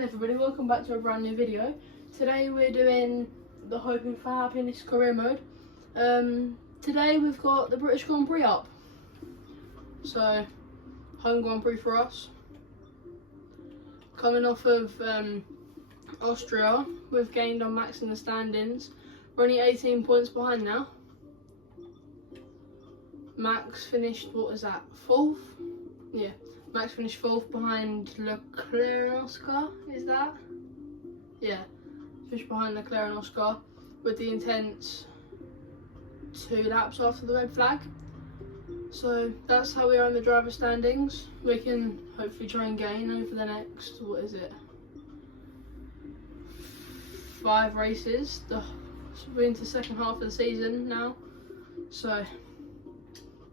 Hello everybody, welcome back to a brand new video. Today we're doing the Hoping for Happiness career mode. Today we've got the British Grand Prix up. So, home Grand Prix for us. Coming off of Austria, we've gained on Max in the standings. We're only 18 points behind now. Max finished, what was that, 4th? Yeah. Max finished 4th behind Leclerc and Oscar, is that? Yeah, finished behind Leclerc and Oscar with the intense 2 laps after the red flag. So that's how we are in the driver standings. We can hopefully try and gain over the next, 5 races. We're into the second half of the season now. So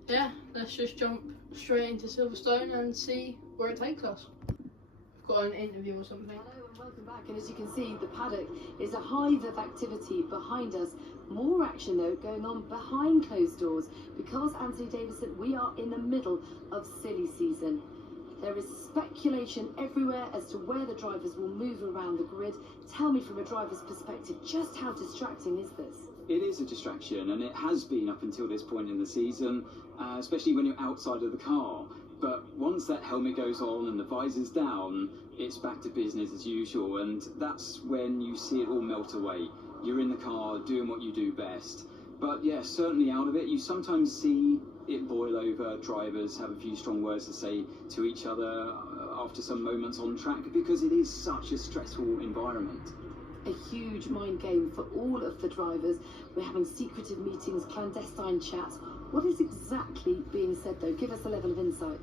yeah, let's just jump straight into Silverstone and see where it takes us. We've got an interview or something. Hello and welcome back, and as you can see, the paddock is a hive of activity behind us. More action though going on behind closed doors because, Anthony Davison, we are in the middle of silly season. There is speculation everywhere as to where the drivers will move around the grid. Tell me from a driver's perspective, just how distracting is this? It is a distraction, and it has been up until this point in the season, especially when you're outside of the car. But once that helmet goes on and the visor's down, it's back to business as usual, and that's when you see it all melt away. You're in the car doing what you do best. But yeah, certainly out of it, you sometimes see it boil over. Drivers have a few strong words to say to each other after some moments on track, because it is such a stressful environment. A huge mind game for all of the drivers. We're having secretive meetings, clandestine chats. What is exactly being said though? Give us a level of insight.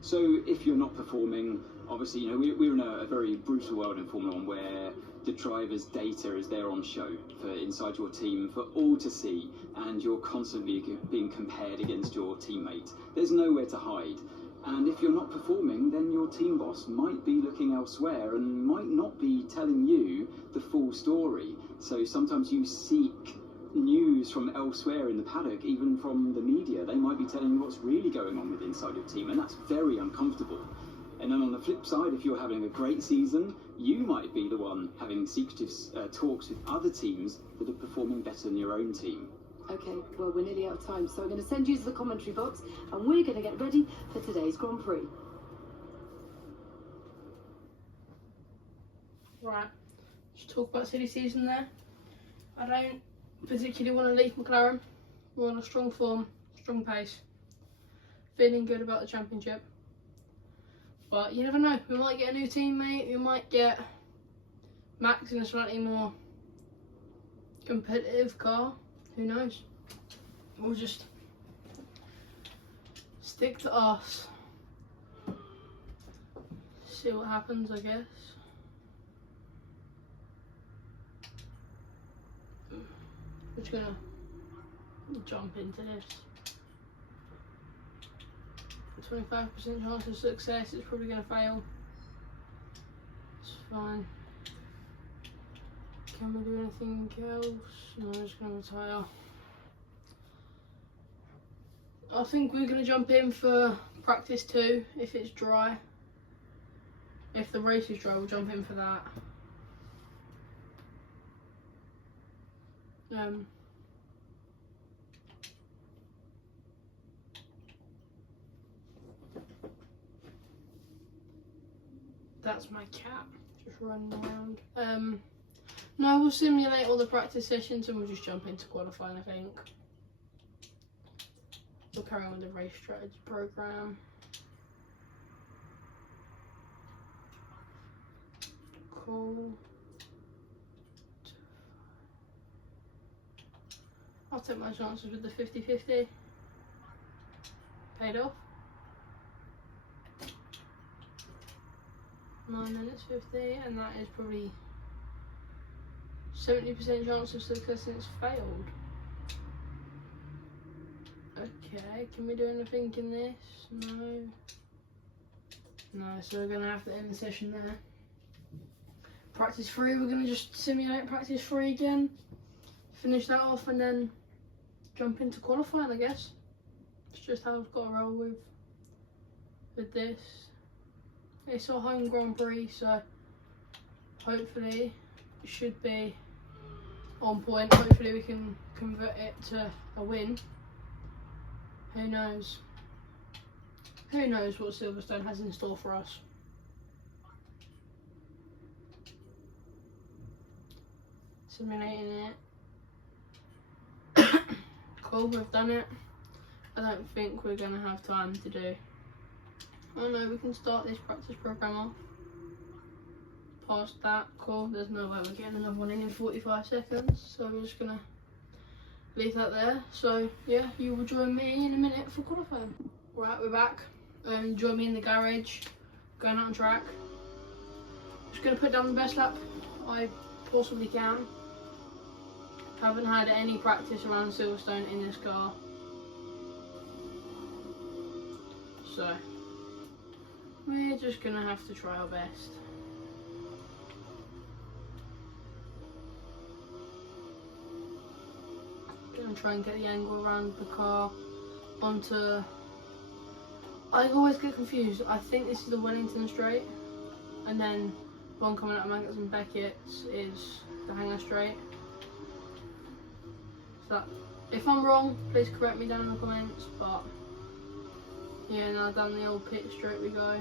So if you're not performing, obviously, you know, we're in a very brutal world in Formula One where the driver's data is there on show for inside your team for all to see, and you're constantly being compared against your teammate. There's nowhere to hide. And if you're not performing, then your team boss might be looking elsewhere and might not be telling you the full story. So sometimes you seek news from elsewhere in the paddock, even from the media. They might be telling you what's really going on with inside your team, and that's very uncomfortable. And then on the flip side, if you're having a great season, you might be the one having secretive talks with other teams that are performing better than your own team. Okay, well, we're nearly out of time, so I'm going to send you to the commentary box and we're going to get ready for today's Grand Prix. Right, let's talk about silly season there. I don't particularly want to leave McLaren. We're on a strong form, strong pace. Feeling good about the championship. But you never know, we might get a new teammate, we might get Max in a slightly more competitive car. Who knows? We'll just stick to us. See what happens, I guess. We're just gonna jump into this. 25% chance of success, it's probably gonna fail. It's fine. Can we do anything else? No, I'm just going to retire. I think we're going to jump in for practice 2 if it's dry. If the race is dry, we'll jump in for that. That's my cat just running around. No, we'll simulate all the practice sessions and we'll just jump into qualifying, I think. We'll carry on with the race strategy program. Cool. I'll take my chances with the 50-50. Paid off. 9 minutes 50, and that is probably 70% chance of success and it's failed. Okay, can we do anything in this? No. No, so we're going to have to end the session there. Practice 3, we're going to just simulate practice 3 again. Finish that off and then jump into qualifying, I guess. It's just how I've got to roll with this. It's our home Grand Prix, so hopefully should be on point. Hopefully we can convert it to a win. Who knows? Who knows what Silverstone has in store for us? Simulating it. Cool, we've done it. I don't think we're going to have time to do. Oh no, we can start this practice program off. Past that, cool. There's no way we're getting another one in 45 seconds. So we're just going to leave that there. So yeah, you will join me in a minute for qualifying. Right, we're back. Join me in the garage, going out on track. Just going to put down the best lap I possibly can. Haven't had any practice around Silverstone in this car. So, we're just going to have to try our best. Going to try and get the angle around the car onto... I always get confused. I think this is the Wellington straight, and then one coming out of Maggots and Beckett's is the Hangar straight. So if I'm wrong, please correct me down in the comments, but yeah, now down the old pit straight we go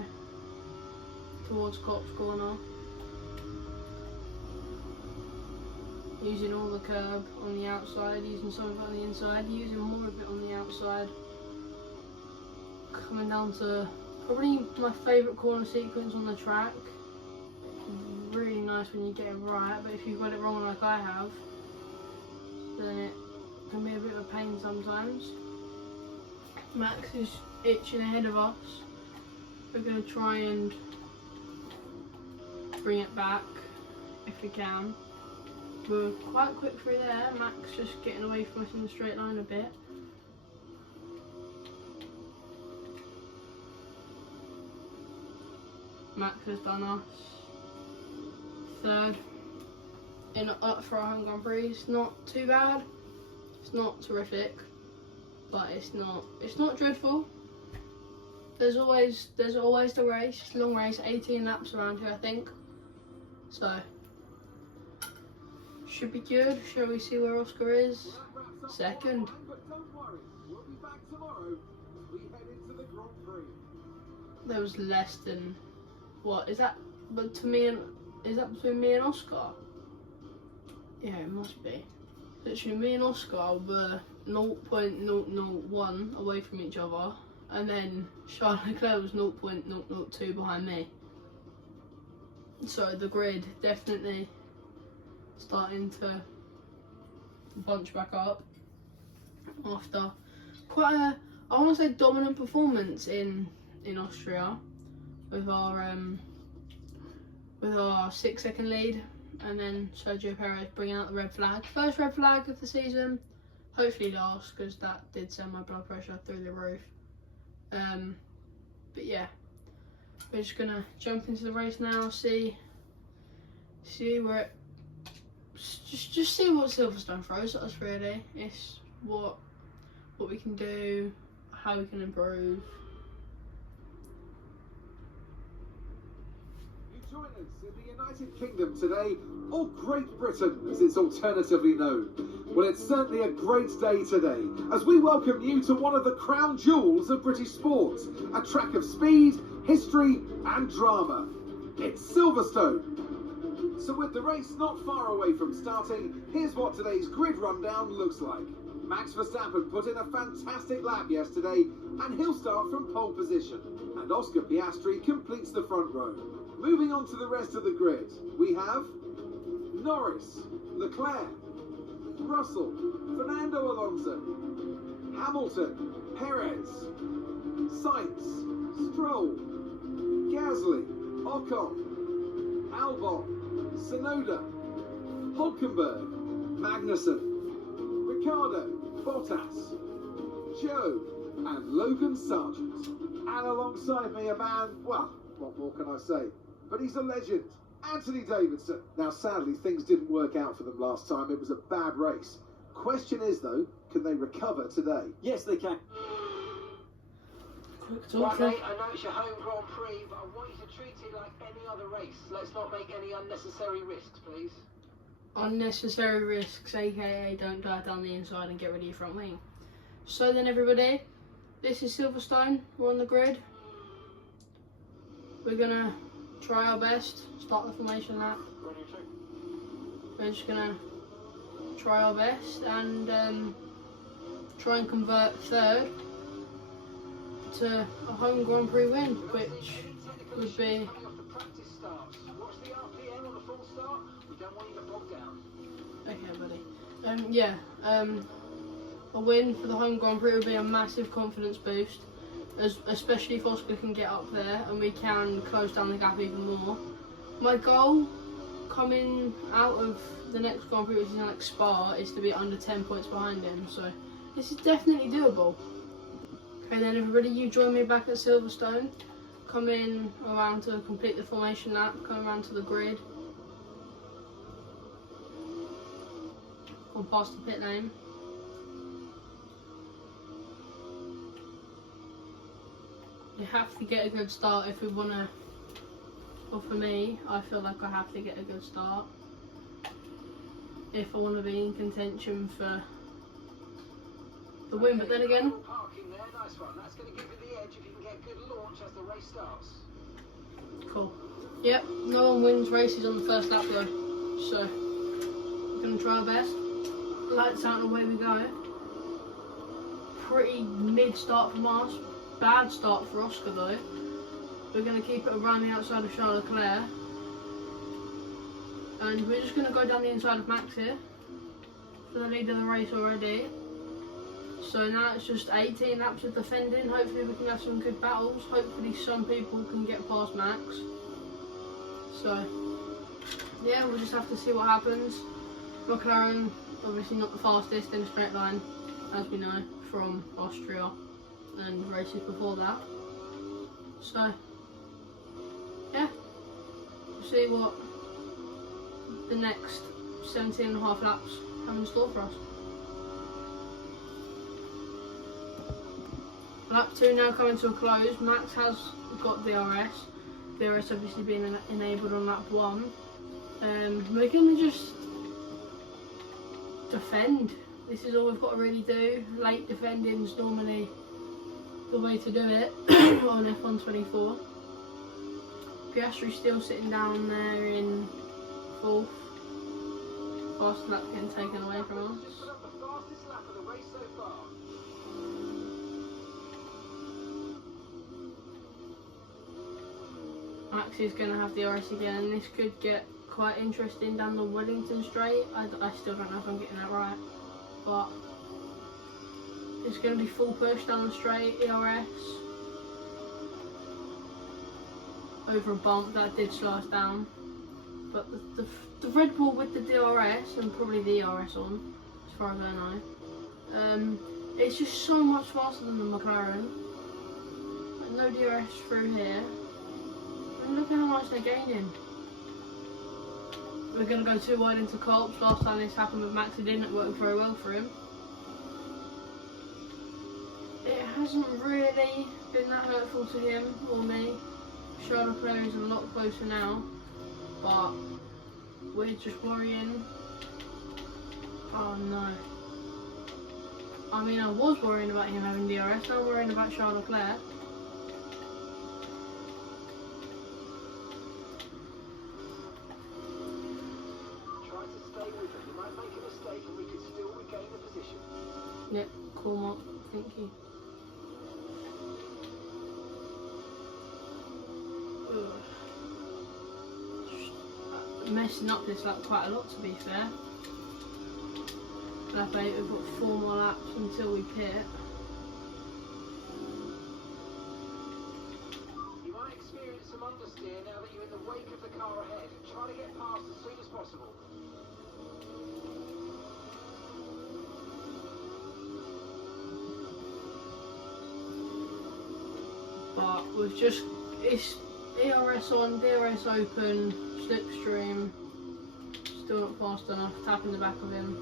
towards Klopp's corner, using all the curb on the outside, using some of it on the inside, using more of it on the outside. Coming down to probably my favourite corner sequence on the track. Really nice when you get it right, but if you've got it wrong like I have, then it can be a bit of a pain sometimes. Max is itching ahead of us. We're going to try and bring it back if we can. We're quite quick through there. Max just getting away from us in the straight line a bit. Max has done us third in up for our home Grand Prix. It's not too bad. It's not terrific, but it's not dreadful. There's always the race. It's a long race, 18 laps around here I think. So should be good. Shall we see where Oscar is? Second. There was less than, what is that? But to me, is that between me and Oscar? Yeah, it must be. Literally, me and Oscar were 0.001 away from each other, and then Charles Leclerc was 0.002 behind me. So the grid definitely starting to bunch back up after quite a, I want to say, dominant performance in Austria with our 6-second lead, and then Sergio Perez bringing out the red flag. First red flag of the season, hopefully last, because that did send my blood pressure through the roof. But yeah, we're just gonna jump into the race now, see where it, just see what Silverstone throws at us really. It's what we can do, how we can improve. Join us in the United Kingdom today, or Great Britain as it's alternatively known. Well, it's certainly a great day today as we welcome you to one of the crown jewels of British sport, a track of speed, history and drama. It's Silverstone. So with the race not far away from starting, here's what today's grid rundown looks like. Max Verstappen put in a fantastic lap yesterday and he'll start from pole position, and Oscar Piastri completes the front row. Moving on to the rest of the grid, we have Norris, Leclerc, Russell, Fernando Alonso, Hamilton, Perez, Sainz, Stroll, Gasly, Ocon, Albon, Tsunoda, Hulkenberg, Magnussen, Ricciardo, Bottas, Joe and Logan Sargent. And alongside me a man, well, what more can I say? But he's a legend, Anthony Davidson. Now, sadly, things didn't work out for them last time. It was a bad race. Question is, though, can they recover today? Yes, they can. Quick Right, talking. mate, I know it's your home Grand Prix, but I want you to treat it like any other race. Let's not make any unnecessary risks, please. Unnecessary risks, aka don't dive down the inside and get rid of your front wing. So then everybody, this is Silverstone, we're on the grid. We're gonna try our best, start the formation lap. We're just gonna try our best and try and convert third to a home Grand Prix win, which would be okay, buddy. A win for the home Grand Prix would be a massive confidence boost, especially if Oscar can get up there and we can close down the gap even more. My goal coming out of the next Grand Prix, which is like Spa, is to be under 10 points behind him, so this is definitely doable. Okay then everybody, you join me back at Silverstone, come in around to complete the formation lap, come around to the grid, gone past the pit lane. You have to get a good start if we want to, well for me, I feel like I have to get a good start if I want to be in contention for the win, but then again, cool. Yep, no one wins races on the first lap though, so we're going to try our best. Lights out and away we go. Pretty mid start from us, bad start for Oscar though. We're going to keep it around the outside of Charles Leclerc, and we're just going to go down the inside of Max here for the lead of the race already. So now it's just 18 laps of defending. Hopefully we can have some good battles. Hopefully some people can get past Max. So yeah, we'll just have to see what happens. McLaren obviously not the fastest in a straight line, as we know from Austria and races before that. So yeah, we'll see what the next 17.5 laps have in store for us. Lap 2 now coming to a close. Max has got DRS. DRS obviously being enabled on lap 1. We're going to just defend. This is all we've got to really do. Late defending is normally the way to do it on F124. Piastri's still sitting down there in 4th. Fast lap getting taken away from us. Max is going to have the DRS again, and this could get quite interesting down the Wellington straight. I still don't know if I'm getting that right, but it's going to be full push down the straight, ERS. Over a bump, that did slow us down. But the Red Bull with the DRS, and probably the ERS on, as far as I know, it's just so much faster than the McLaren. No DRS through here. And look at how much they're gaining. We're going to go too wide into Colps. Last time this happened with Max, it didn't work very well for him. It hasn't really been that hurtful to him or me. Charles Leclerc is a lot closer now, but we're just worrying. Oh no. I mean, I was worrying about him having DRS, now I'm worrying about Charles Leclerc. Yep, cool Mark, thank you. Messing up this lap quite a lot, to be fair. Lap 8, we've got 4 more laps until we pit. You might experience some understeer now that you're in the wake of the car ahead. Try to get past as soon as possible. But we've just, it's ERS on, DRS open, slipstream, still not fast enough, tapping the back of him.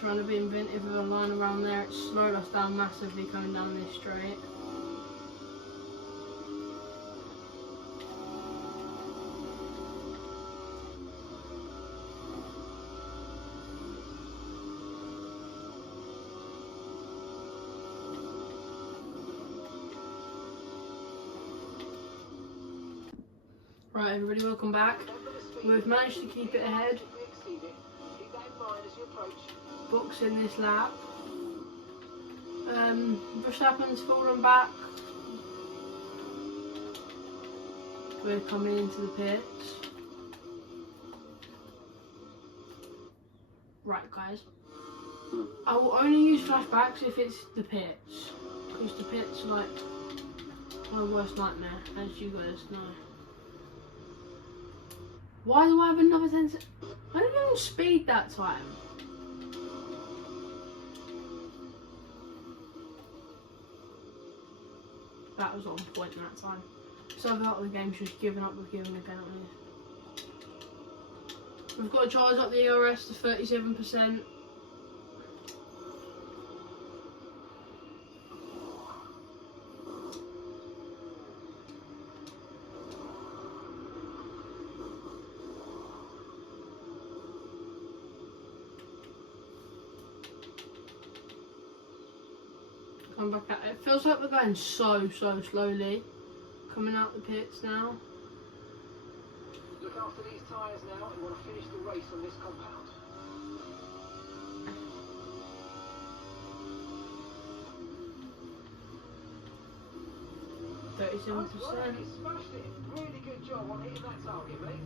trying to be inventive with a line around there. It slowed us down massively coming down this straight. Right, everybody, welcome back. We've managed to keep it ahead. Boxing this lap. Verstappen's fallen back. We're coming into the pits. Right, guys. I will only use flashbacks if it's the pits, because the pits are like my worst nightmare, as you guys know. Why do I have another 10 seconds? I didn't even speed that time. That was on point that time. So a lot of the game's just giving up with giving me penalties. We've got to charge up the ERS to 37%. Come back out. It feels like we're going so slowly. Coming out the pits now. Look after these tyres now and want to finish the race on this compound. Nice work, 37%. you smashed it. Really good job on hitting that target, mate.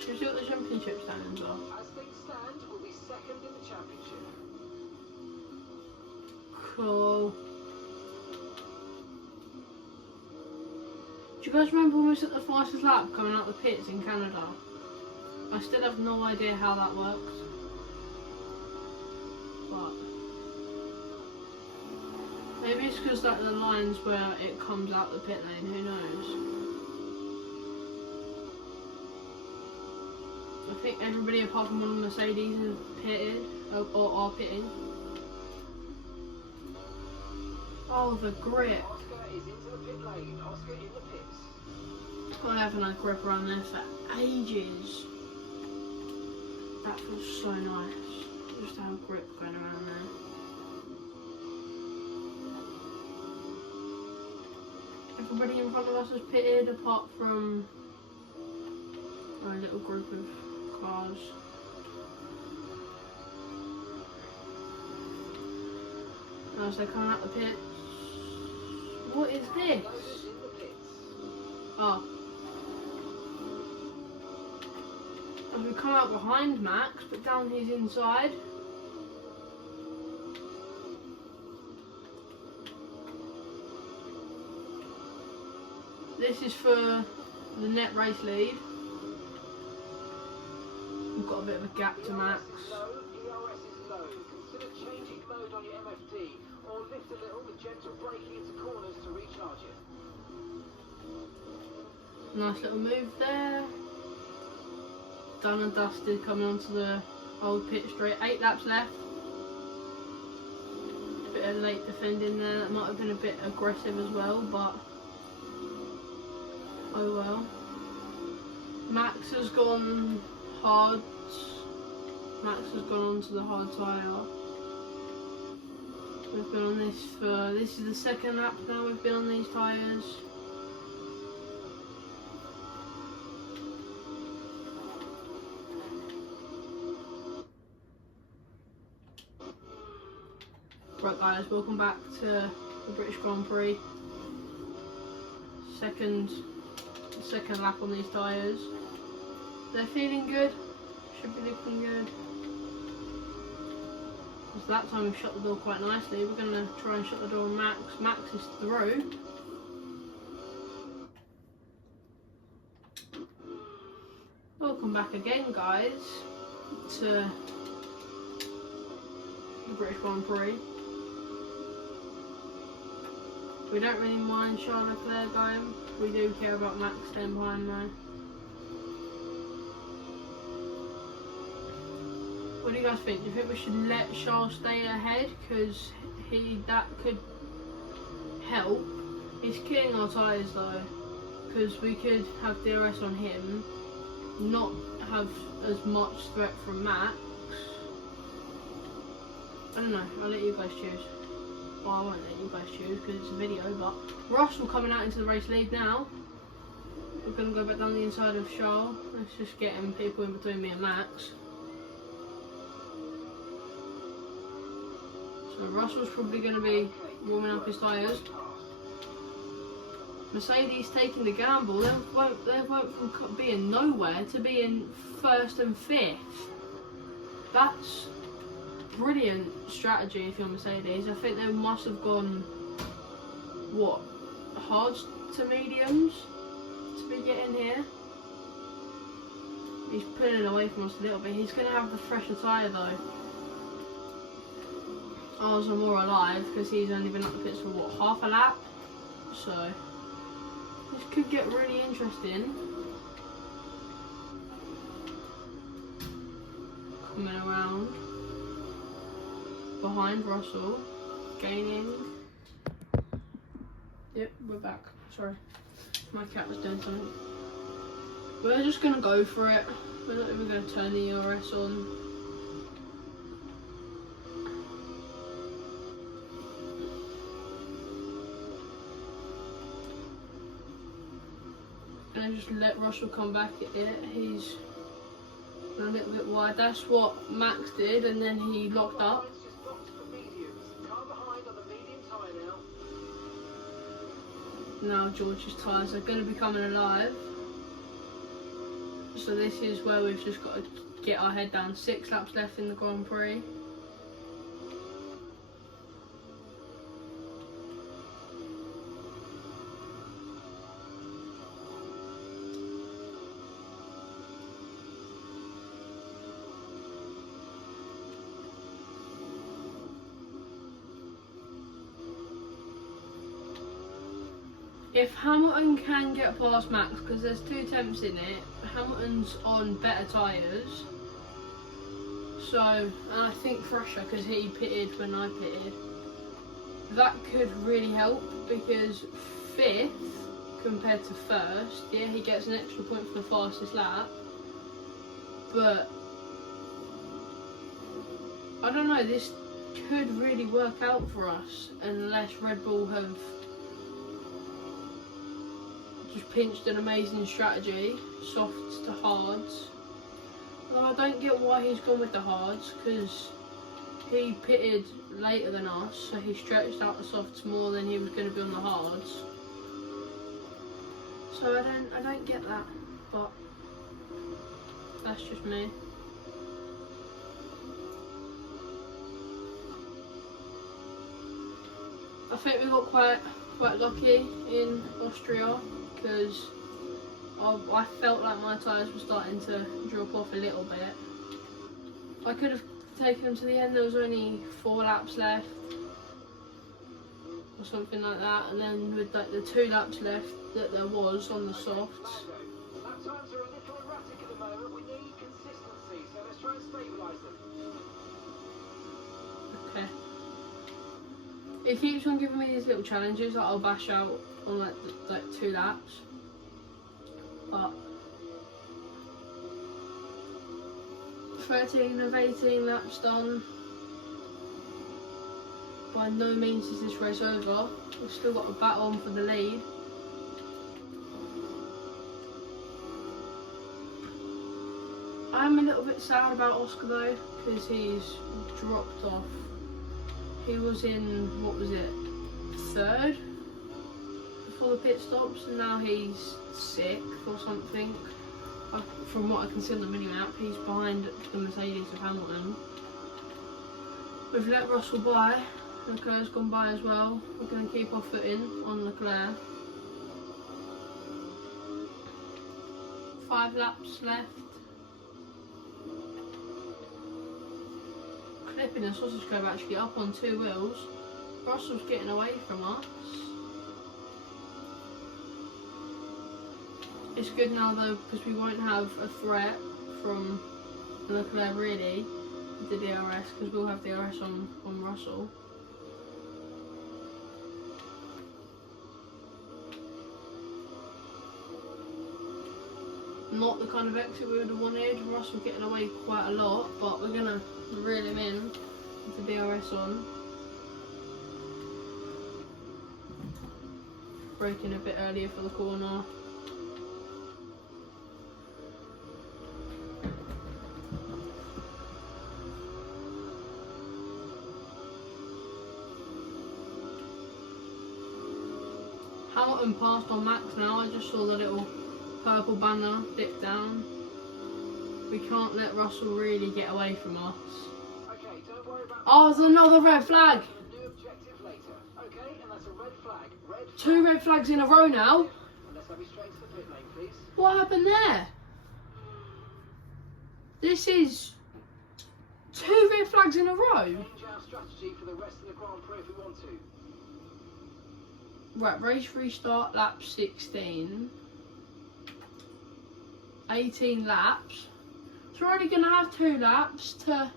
Should we see what the championship standings are? As things stand, we'll be second in the championship. Cool. Do you guys remember when we took the fastest lap coming out the pits in Canada? I still have no idea how that works. But maybe it's because like the lines where it comes out the pit lane, who knows? I think everybody apart from one Mercedes is pitted, or are pitting. Oh, the grip. Oscar is into the pit lane. Oscar in the pits. I haven't had grip around there for ages. That feels so nice. Just to have grip going around there. Everybody in front of us is pitted apart from a little group of cars. As they're coming out the pits. What is this? Loaders in the pits. Oh. As we come out behind Max, but down his inside. This is for the net race lead. We've got a bit of a gap to Max. ERS is low. Consider changing mode on your MFD or lift a little with gentle braking into corners to recharge it. Nice little move there. Done and dusted coming onto the old pit straight. 8 laps left. Bit of late defending there. That might have been a bit aggressive as well, but oh well. Max has gone hard. Max has gone onto the hard tyre. We've been on this for, this is the second lap now we've been on these tyres. Right guys, welcome back to the British Grand Prix. Second lap on these tyres. They're feeling good, should be looking good. So that time we've shut the door quite nicely. We're going to try and shut the door on Max. Max is through. Welcome back again guys to the British Grand Prix. We don't really mind Charles Leclerc going. We do care about Max staying behind though. What do you guys think? Do you think we should let Charles stay ahead? Because that could help. He's killing our tyres though. Because we could have DRS on him, not have as much threat from Max. I don't know, I'll let you guys choose. Well, I won't let you guys choose because it's a video, but Russell coming out into the race lead now. We're going to go back down the inside of Charles. Let's just get him people in between me and Max. So Russell's probably going to be warming up his tyres. Mercedes taking the gamble. They went from being nowhere to being 1st and 5th. That's brilliant strategy if you're Mercedes. I think they must have gone, what, hards to mediums to be getting here. He's pulling away from us a little bit. He's going to have the fresher tyre though. Ours are more alive because he's only been up the pits for what, half a lap? So this could get really interesting. Coming around behind Russell, gaining. Yep, we're back. Sorry, my cat was doing something. We're just gonna go for it. We're not even gonna turn the ERS on. And just let Russell come back at it. He's a little bit wide. That's what Max did, and then he locked up. Now George's tyres are going to be coming alive. So this is where we've just got to get our head down. 6 laps left in the Grand Prix. If Hamilton can get past Max, because there's 2 attempts in it, Hamilton's on better tyres. So, and I think fresher because he pitted when I pitted. That could really help because 5th compared to 1st, yeah, he gets an extra point for the fastest lap. But I don't know, this could really work out for us unless Red Bull have just pinched an amazing strategy, softs to hards. Well, I don't get why he's gone with the hards because he pitted later than us, so he stretched out the softs more than he was going to be on the hards. So I don't get that, but that's just me. I think we got quite lucky in Austria because I felt like my tyres were starting to drop off a little bit. I could have taken them to the end. There was only 4 laps left or something like that, and then with like the 2 laps left that there was on the softs. Lap times are a little erratic at the moment. We need consistency, so let's try and stabilise them. Okay. It keeps on giving me these little challenges that I'll bash out on like 2 laps. But 13 of 18 laps done. By no means is this race over. We've still got a battle on for the lead. I'm a little bit sad about Oscar though, because he's dropped off. He was in, what was it, 3rd before the pit stops, and now he's 6th or something. From what I can see on the mini-map, he's behind the Mercedes of Hamilton. We've let Russell by, Leclerc's gone by as well. We're going to keep our footing on Leclerc. 5 laps left. Clipping the sausage curve actually up on 2 wheels. Russell's getting away from us. It's good now though because we won't have a threat from Leclerc really with the DRS, because we'll have DRS on Russell. Not the kind of exit we would have wanted. Russell getting away quite a lot, but we're gonna reel him in with the DRS on. Braking a bit earlier for the corner. Hamilton passed on Max now. I just saw the little purple banner dip down. We can't let Russell really get away from us. Okay, don't worry about Oh, there's another red flag. a new objective later. Okay, and that's a red flag. Red flag. 2 red flags in a row now. And let's have you straight to the pit lane, please. What happened there? This is 2 red flags in a row. Change our strategy for the rest of the Grand Prix if we want to. Right, race restart, lap 16. 18 laps. So we're only going to have 2 laps to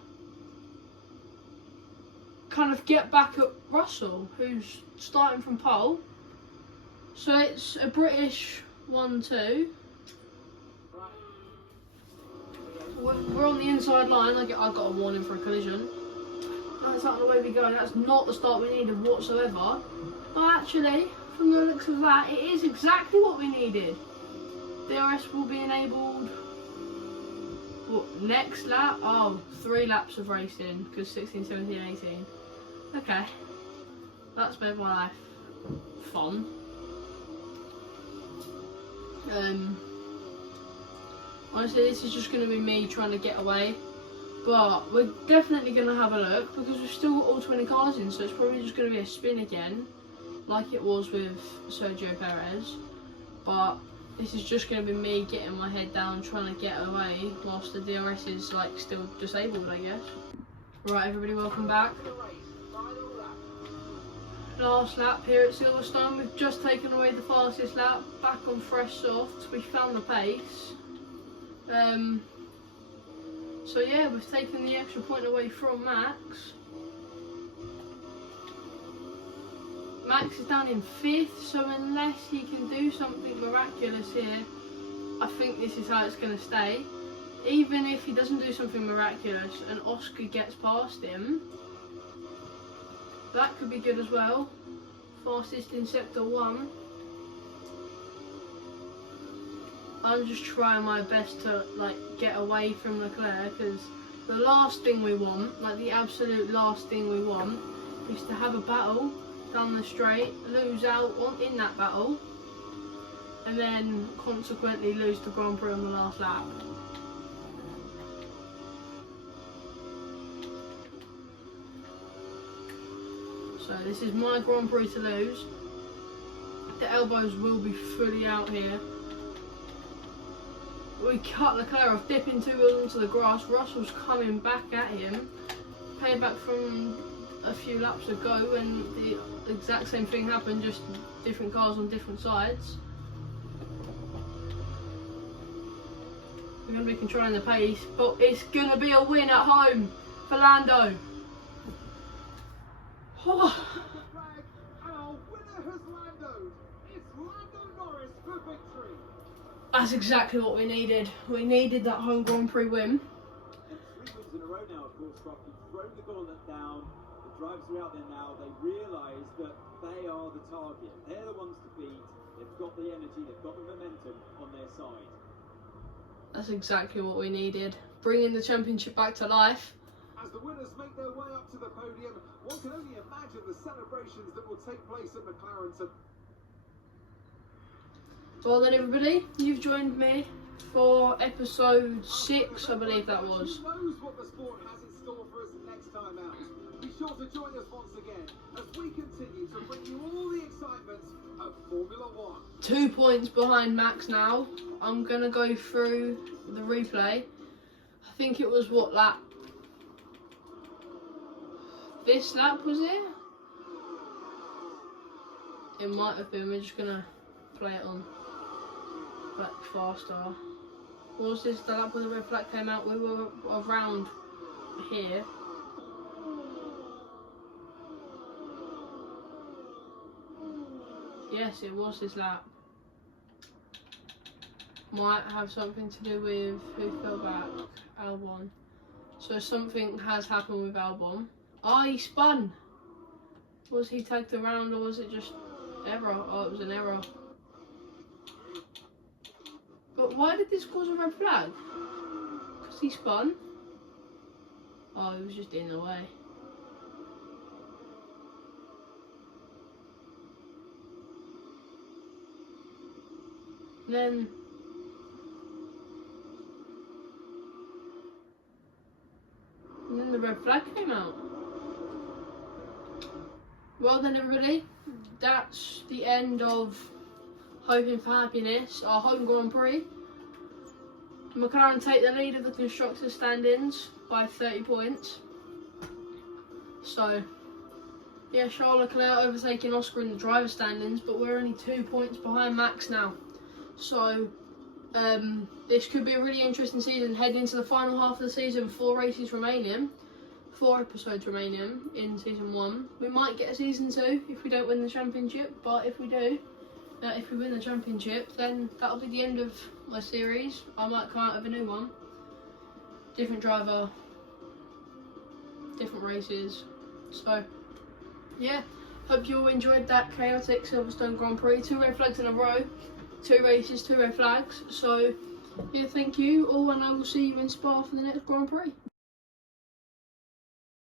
kind of get back at Russell, who's starting from pole. So it's a British 1-2. We're on the inside line. I got a warning for a collision. That's not the way we go, and that's not the start we needed whatsoever. But actually, from the looks of that, it is exactly what we needed. DRS will be enabled. What, next lap? Oh, 3 laps of racing, because 16, 17, 18. Okay. That's made my life fun. Honestly, this is just going to be me trying to get away. But we're definitely going to have a look, because we've still got all 20 cars in, so it's probably just going to be a spin again, like it was with Sergio Perez. But this is just going to be me getting my head down, trying to get away, whilst the DRS is like still disabled, I guess. Right, everybody, welcome back. Last lap here at Silverstone. We've just taken away the fastest lap, back on fresh softs. We found the pace. So yeah, we've taken the extra point away from Max. Max is down in 5th, so unless he can do something miraculous here, I think this is how it's going to stay. Even if he doesn't do something miraculous and Oscar gets past him, that could be good as well. Fastest in Sector 1. I'm just trying my best to like get away from Leclerc, because the last thing we want, like the absolute last thing we want, is to have a battle down the straight, lose out in that battle, and then consequently lose the Grand Prix on the last lap. So this is my Grand Prix to lose. The elbows will be fully out here. We cut Leclerc off, dipping 2 wheels into the grass. Russell's coming back at him. Payback from a few laps ago when the exact same thing happened, just different cars on different sides. We're going to be controlling the pace, but it's going to be a win at home for Lando. Our winner has Lando. It's Lando Norris for victory. That's exactly what we needed. We needed that home Grand Prix win. And 3 wins in a row now, of course, Rob. You've thrown the gauntlet down. The drivers are out there now. They realise that they are the target. They're the ones to beat. They've got the energy. They've got the momentum on their side. That's exactly what we needed. Bringing the championship back to life. As the winners make their way up to the podium, one can only imagine the celebrations that will take place at McLaren tonight. Well then everybody, you've joined me for episode 6, I believe that was. Who knows what the sport has in store for us next time out? Be sure to join us once again as we continue to bring you all the excitement of Formula 1. 2 points behind Max now. I'm going to go through the replay. I think it was what lap? This lap was it? It might have been. We're just going to play it on. back faster. What was this? The lap where the red flag came out? We were around here. Yes, it was this lap. Might have something to do with who fell back. Albon. So something has happened with Albon. Oh, he spun! Was he tagged around or was it just error? Oh, it was an error. But why did this cause a red flag? Because he spun? Oh, he was just in the way. And then the red flag came out. Well then everybody, that's the end of Hoping for Happiness, our home Grand Prix. McLaren take the lead of the constructors' standings by 30 points. So, yeah, Charles Leclerc overtaking Oscar in the driver's standings, but we're only 2 points behind Max now. So, this could be a really interesting season heading into the final half of the season. 4 races remaining, 4 episodes remaining in season 1. We might get a season 2 if we don't win the championship, but if we do, if we win the championship, then that'll be the end of my series. I might come out with a new one. Different driver, different races. So, yeah, hope you all enjoyed that chaotic Silverstone Grand Prix. 2 red flags in a row, 2 races, 2 red flags. So, yeah, thank you all, and I will see you in Spa for the next Grand Prix.